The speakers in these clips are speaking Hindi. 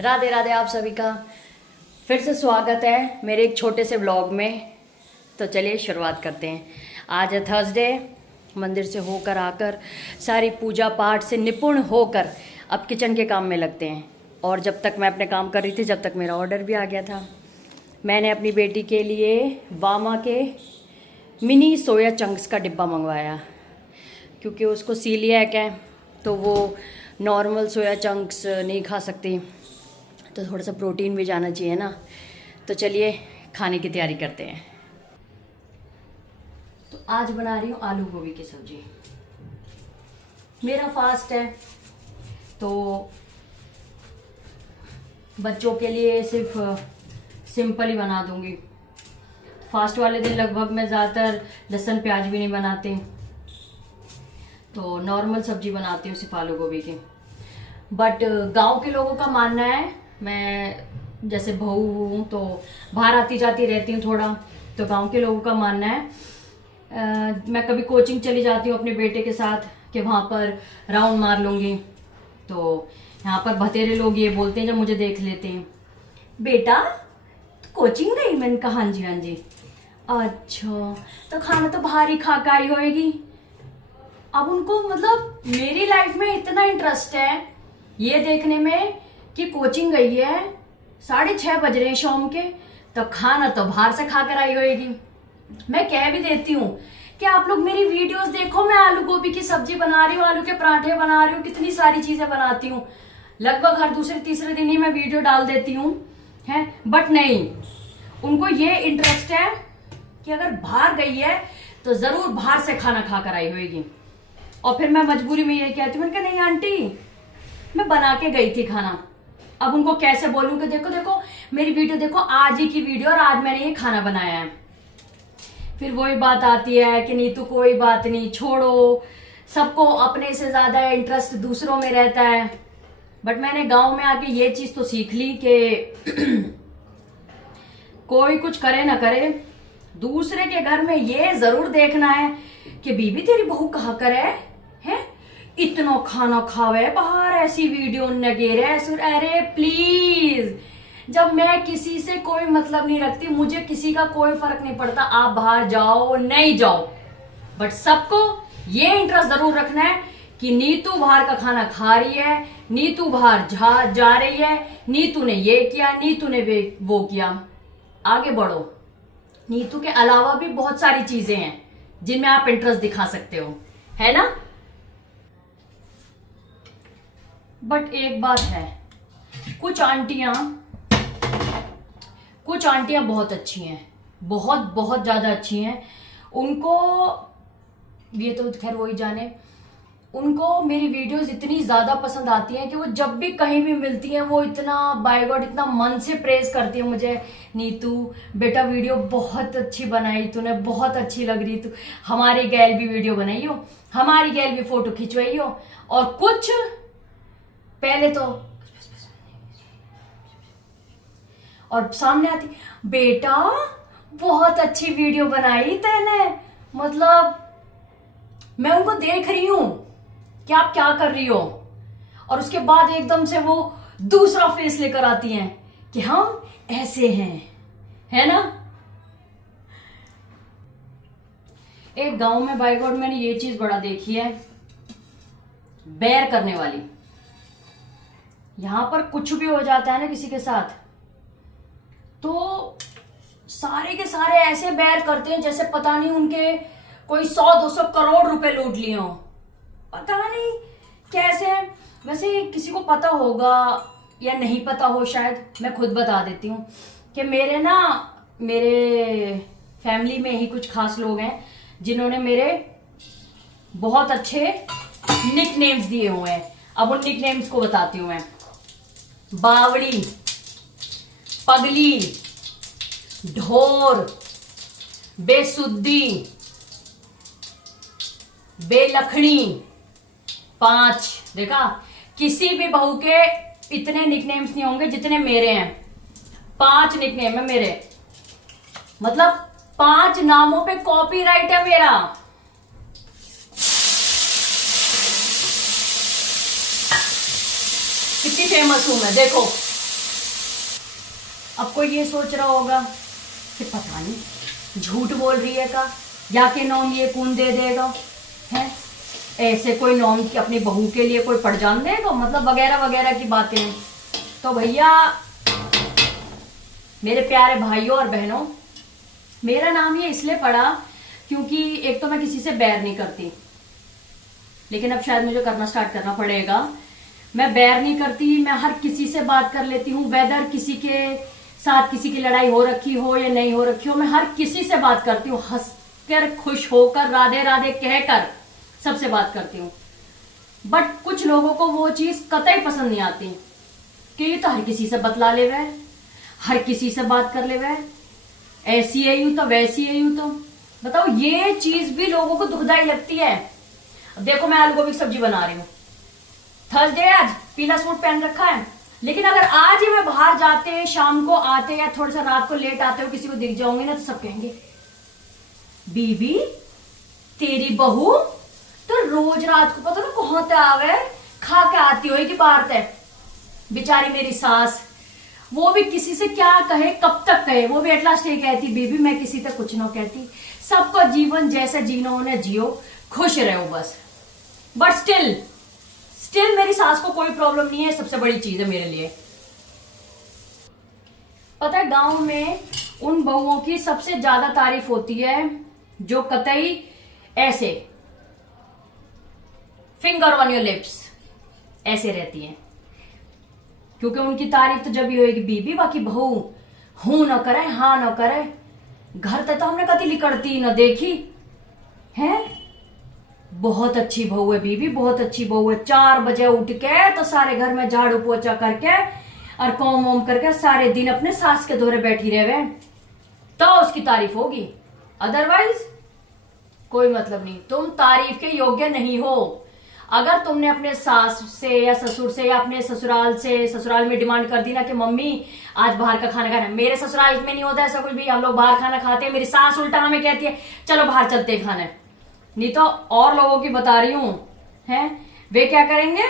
राधे राधे आप सभी का फिर से स्वागत है मेरे एक छोटे से व्लॉग में। तो चलिए शुरुआत करते हैं। आज है थर्सडे। मंदिर से होकर आकर सारी पूजा पाठ से निपुण होकर अब किचन के काम में लगते हैं। और जब तक मैं अपने काम कर रही थी जब तक मेरा ऑर्डर भी आ गया था। मैंने अपनी बेटी के लिए वामा के मिनी सोया चंक्स का डिब्बा मंगवाया क्योंकि उसको सीलिएक है तो वो नॉर्मल सोया चंक्स नहीं खा सकती, तो थोड़ा सा प्रोटीन भी जाना चाहिए ना। तो चलिए खाने की तैयारी करते हैं। तो आज बना रही हूँ आलू गोभी की सब्जी। मेरा फास्ट है तो बच्चों के लिए सिर्फ सिंपल ही बना दूंगी। फास्ट वाले दिन लगभग मैं ज़्यादातर लहसुन प्याज भी नहीं बनाती, तो नॉर्मल सब्जी बनाती हूँ सिर्फ आलू गोभी की। बट गांव के लोगों का मानना है, मैं जैसे बहू हूँ तो बाहर आती जाती रहती हूँ थोड़ा, तो गांव के लोगों का मानना है मैं कभी कोचिंग चली जाती हूँ अपने बेटे के साथ कि वहाँ पर राउंड मार लूँगी। तो यहाँ पर बतेरे लोग ये बोलते हैं जब मुझे देख लेते हैं, बेटा कोचिंग गई? मैंने कहा हाँ जी हाँ जी। अच्छा तो खाना तो बाहर ही खा के आई होएगी। अब उनको मतलब मेरी लाइफ में इतना इंटरेस्ट है ये देखने में कि कोचिंग गई है, 6:30 बज रहे हैं शाम के, तो खाना तो बाहर से खा कर आई होएगी। मैं कह भी देती हूँ कि आप लोग मेरी वीडियोस देखो, मैं आलू गोभी की सब्जी बना रही हूँ, आलू के पराठे बना रही हूँ, कितनी सारी चीजें बनाती हूँ। लगभग हर दूसरे तीसरे दिन ही मैं वीडियो डाल देती हूँ है। बट नहीं, उनको ये इंटरेस्ट है कि अगर बाहर गई है तो जरूर बाहर से खाना खा कर आई होगी। और फिर मैं मजबूरी में ये कहती हूँ, मैंने कहा नहीं आंटी मैं बना के गई थी खाना। अब उनको कैसे बोलूं कि देखो देखो मेरी वीडियो देखो, आज ही की वीडियो और आज मैंने ये खाना बनाया है। फिर वही बात आती है कि नीतू कोई बात नहीं छोड़ो, सबको अपने से ज्यादा इंटरेस्ट दूसरों में रहता है। बट मैंने गांव में आके ये चीज तो सीख ली कि कोई कुछ करे ना करे, दूसरे के घर में ये जरूर देखना है कि बीबी तेरी बहू कहाँ कर है? इतना खाना खावे बाहर, ऐसी वीडियो नगेरे ऐसे। अरे प्लीज, जब मैं किसी से कोई मतलब नहीं रखती, मुझे किसी का कोई फर्क नहीं पड़ता आप बाहर जाओ नहीं जाओ, बट सबको ये इंटरेस्ट जरूर रखना है कि नीतू बाहर का खाना खा रही है, नीतू बाहर जा रही है, नीतू ने ये किया, नीतू ने वो किया। आगे बढ़ो। नीतू के अलावा भी बहुत सारी चीजें हैं जिनमें आप इंटरेस्ट दिखा सकते हो, है ना। बट एक बात है, कुछ आंटियां बहुत अच्छी हैं, बहुत बहुत ज्यादा अच्छी हैं। उनको ये तो खैर वही जाने, उनको मेरी वीडियोस इतनी ज्यादा पसंद आती हैं कि वो जब भी कहीं भी मिलती हैं वो इतना बाय गॉड इतना मन से प्रेज करती है मुझे, नीतू बेटा वीडियो बहुत अच्छी बनाई तूने, बहुत अच्छी लग रही तू, हमारी गैल भी वीडियो बनाई हो, हमारी गैल भी फोटो खिंचवाई हो। और कुछ पहले तो और सामने आती, बेटा बहुत अच्छी वीडियो बनाई तैने, मतलब मैं उनको देख रही हूं कि आप क्या कर रही हो, और उसके बाद एकदम से वो दूसरा फेस लेकर आती हैं कि हम ऐसे हैं, है ना। एक गांव में बाय गॉड मैंने ये चीज बड़ा देखी है, बैर करने वाली। यहां पर कुछ भी हो जाता है ना किसी के साथ, तो सारे के सारे ऐसे बैर करते हैं जैसे पता नहीं उनके कोई 100-200 करोड़ रुपए लूट लिए हो, पता नहीं कैसे। वैसे किसी को पता होगा या नहीं पता हो, शायद मैं खुद बता देती हूँ कि मेरे फैमिली में ही कुछ खास लोग हैं जिन्होंने मेरे बहुत अच्छे निक नेम्स दिए हुए हैं। अब उन निक नेम्स को बताती हूँ मैं। बावड़ी, पगली, ढोर, बेसुद्दी, बेलखनी, 5। देखा, किसी भी बहू के इतने निकनेम्स नहीं होंगे जितने मेरे हैं। 5 निकनेम है मेरे, मतलब 5 नामों पे कॉपीराइट है मेरा। कितनी फेमस हूं मैं, देखो अब कोई ये सोच रहा होगा कि पता नहीं झूठ बोल रही है का, या के नॉम ये कौन दे देगा है, ऐसे कोई नॉम की अपनी बहू के लिए कोई पड़ जान देगा, मतलब वगैरह वगैरह की बातें। तो भैया मेरे प्यारे भाइयों और बहनों, मेरा नाम ये इसलिए पड़ा क्योंकि एक तो मैं किसी से बैर नहीं करती, लेकिन अब शायद मुझे करना स्टार्ट करना पड़ेगा। मैं बैर नहीं करती, मैं हर किसी से बात कर लेती हूँ, वेदर किसी के साथ किसी की लड़ाई हो रखी हो या नहीं हो रखी हो, मैं हर किसी से बात करती हूँ, हंसकर खुश होकर राधे राधे कहकर सबसे बात करती हूँ। बट कुछ लोगों को वो चीज कतई पसंद नहीं आती कि ये तो हर किसी से बतला ले वह, हर किसी से बात कर ले वह, ऐसी है यूं तो वैसी है यूं तो। बताओ ये चीज भी लोगों को दुखदाई लगती है। अब देखो मैं आलू गोभी की सब्जी बना रही हूँ, थर्सडे आज पीला सूट पहन रखा है, लेकिन अगर आज ही मैं बाहर जाते शाम को आते या थोड़ा सा रात को लेट आते हो किसी को दिख जाऊंगी ना, तो सब कहेंगे बीबी तेरी बहू तो रोज रात को पता ना कहाँ ते आ गए खा के आती हो कि बाहर ते। बेचारी मेरी सास, वो भी किसी से क्या कहे कब तक कहे, वो भी एट लास्ट ये कहती बीबी मैं किसी तक कुछ ना कहती, सबको जीवन जैसे जीना उन्हें जियो, खुश रहो बस। बट स्टिल मेरी सास को कोई प्रॉब्लम नहीं है, सबसे बड़ी चीज है मेरे लिए। पता है गांव में उन बहुओं की सबसे ज्यादा तारीफ होती है जो कतई ऐसे फिंगर ऑन योर लिप्स ऐसे रहती हैं, क्योंकि उनकी तारीफ तो जब ही होगी बीबी बाकी बहू हूं न करे हाँ न करे, घर तक तो हमने कभी लिकड़ती न देखी है। बहुत अच्छी बहू है बीबी, बहुत अच्छी बहू है, 4 बजे उठ के तो सारे घर में झाड़ू पोछा करके और कॉम वोम करके सारे दिन अपने सास के दोहरे बैठी रहे तो उसकी तारीफ होगी, अदरवाइज कोई मतलब नहीं। तुम तारीफ के योग्य नहीं हो। अगर तुमने अपने सास से या ससुर से या अपने ससुराल से, ससुराल में डिमांड कर दी ना कि मम्मी आज बाहर का खाना खाना, मेरे ससुराल में नहीं होता ऐसा कुछ भी, हम लोग बाहर खाना खाते हैं, मेरी सास उल्टा हमें कहती है चलो बाहर चलते हैं खाने। नहीं तो और लोगों की बता रही हूं हैं, वे क्या करेंगे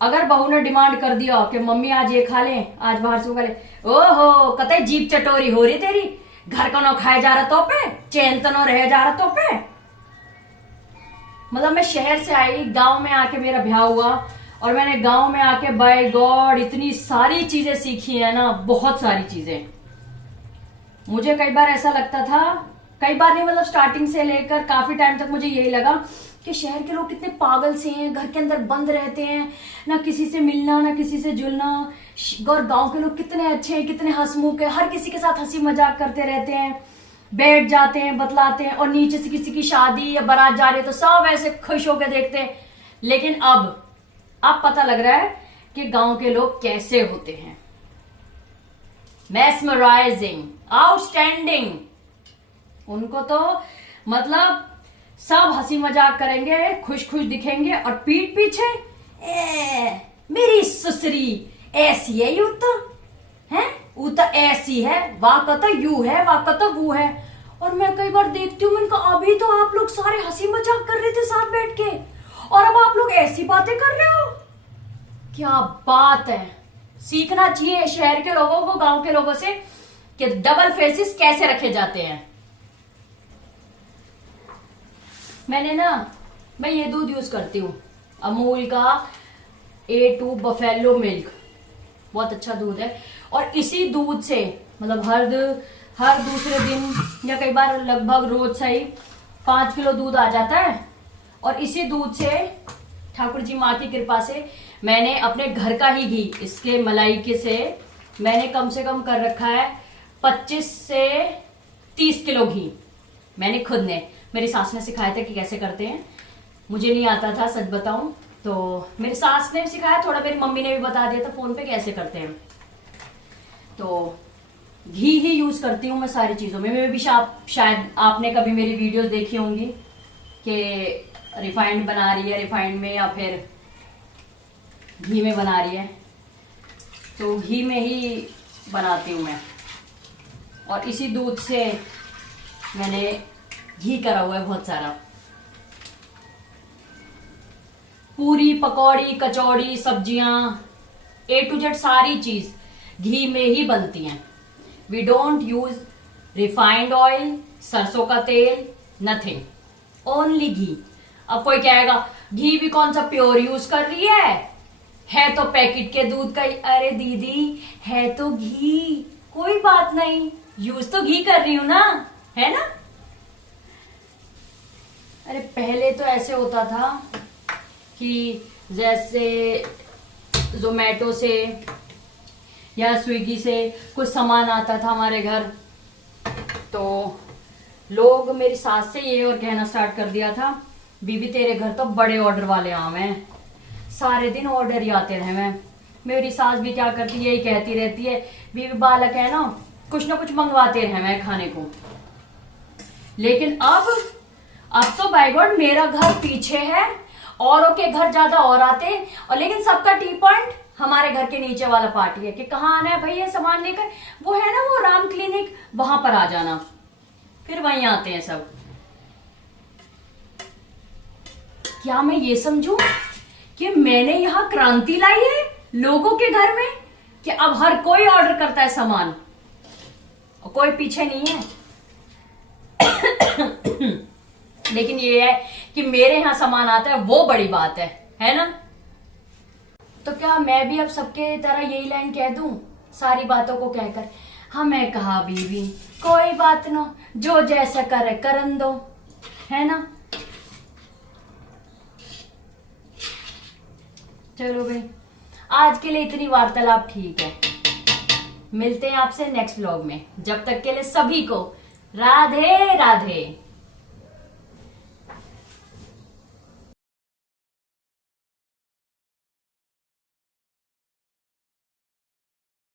अगर बहू ने डिमांड कर दिया कि मम्मी आज ये खा ले, आज बाहर से खा ले, ओहो कतई जीप चटोरी हो रही तेरी, घर का न खाया जा रहा तो पे, चैन तो न रह जा रहा तो पे। मतलब मैं शहर से आई, गांव में आके मेरा ब्याह हुआ और मैंने गांव में आके बाय गॉड इतनी सारी चीजें सीखी है ना, बहुत सारी चीजें। मुझे कई बार ऐसा लगता था, कई बार नहीं मतलब स्टार्टिंग से लेकर काफी टाइम तक मुझे यही लगा कि शहर के लोग कितने पागल से हैं, घर के अंदर बंद रहते हैं, ना किसी से मिलना ना किसी से जुलना। और गांव के लोग कितने अच्छे हैं, कितने हंसमुख है, हर किसी के साथ हंसी मजाक करते रहते हैं, बैठ जाते हैं बतलाते हैं, और नीचे से किसी की शादी या बारात जा रही है तो सब ऐसे खुश होकर देखते हैं। लेकिन अब पता लग रहा है कि गांव के लोग कैसे होते हैं, मेस्मराइजिंग, आउटस्टैंडिंग। उनको तो मतलब सब हंसी मजाक करेंगे, खुश खुश दिखेंगे, और पीठ पीछे मेरी ससुरी ऐसी है यू तो है, वो तो ऐसी है, वाह तो यू है, वाह तो वो है। और मैं कई बार देखती हूँ, मैंने कहा अभी तो आप लोग सारे हंसी मजाक कर रहे थे साथ बैठ के, और अब आप लोग ऐसी बातें कर रहे हो, क्या बात है। सीखना चाहिए शहर के लोगों को गांव के लोगों से कि डबल फेसेस कैसे रखे जाते हैं। मैं ये दूध यूज करती हूँ, अमूल का A2 बफेलो मिल्क, बहुत अच्छा दूध है। और इसी दूध से मतलब हर दूसरे दिन या कई बार लगभग रोज से ही 5 किलो दूध आ जाता है। और इसी दूध से ठाकुर जी माँ की कृपा से मैंने अपने घर का ही घी, इसके मलाई के से मैंने कम से कम कर रखा है 25 से 30 किलो घी। मैंने खुद ने, मेरी सास ने सिखाया था कि कैसे करते हैं, मुझे नहीं आता था सच बताऊं तो मेरी सास ने सिखाया, थोड़ा मेरी मम्मी ने भी बता दिया था फोन पे कैसे करते हैं। तो घी ही यूज करती हूँ मैं सारी चीजों में। मैं भी शायद आपने कभी मेरी वीडियोस देखी होंगी कि रिफाइंड बना रही है, रिफाइंड में या फिर घी में बना रही है, तो घी में ही बनाती हूँ मैं। और इसी दूध से मैंने घी करा हुआ है बहुत सारा। पूरी पकौड़ी कचौड़ी सब्जियां A to Z सारी चीज घी में ही बनती हैं। We don't use refined oil, सरसों का तेल, नथिंग, ओनली घी। अब कोई कहेगा घी भी कौन सा प्योर यूज कर रही है तो पैकेट के दूध का ही। अरे दीदी है तो घी, कोई बात नहीं, यूज तो घी कर रही हूं ना, है ना। अरे पहले तो ऐसे होता था कि जैसे जोमेटो से या स्विगी से कुछ सामान आता था हमारे घर, तो लोग मेरी सास से ये और कहना स्टार्ट कर दिया था, बीबी तेरे घर तो बड़े ऑर्डर वाले आम हैं, सारे दिन ऑर्डर ही आते रहे। मैं मेरी सास भी क्या करती है, यही कहती रहती है, बीबी बालक है ना कुछ मंगवाते रहे मैं खाने को। लेकिन अब तो बाय गॉड मेरा घर पीछे है, औरों के घर ज्यादा और आते हैं, और लेकिन सबका टी पॉइंट हमारे घर के नीचे वाला पार्टी है कि कहाँ आना है भैया सामान लेकर, वो है ना वो राम क्लिनिक, वहां पर आ जाना, फिर वहीं आते हैं सब। क्या मैं ये समझूं कि मैंने यहां क्रांति लाई है लोगों के घर में, कि अब हर कोई ऑर्डर करता है सामान और कोई पीछे नहीं है। लेकिन ये है कि मेरे यहां सामान आता है, वो बड़ी बात है ना। तो क्या मैं भी अब सबके तरह यही लाइन कह दूं सारी बातों को कहकर, हमें कहा बीबी कोई बात ना, जो जैसा करे करन दो, है ना। चलो भाई, आज के लिए इतनी वार्तालाप ठीक है, मिलते हैं आपसे नेक्स्ट व्लॉग में। जब तक के लिए सभी को राधे राधे।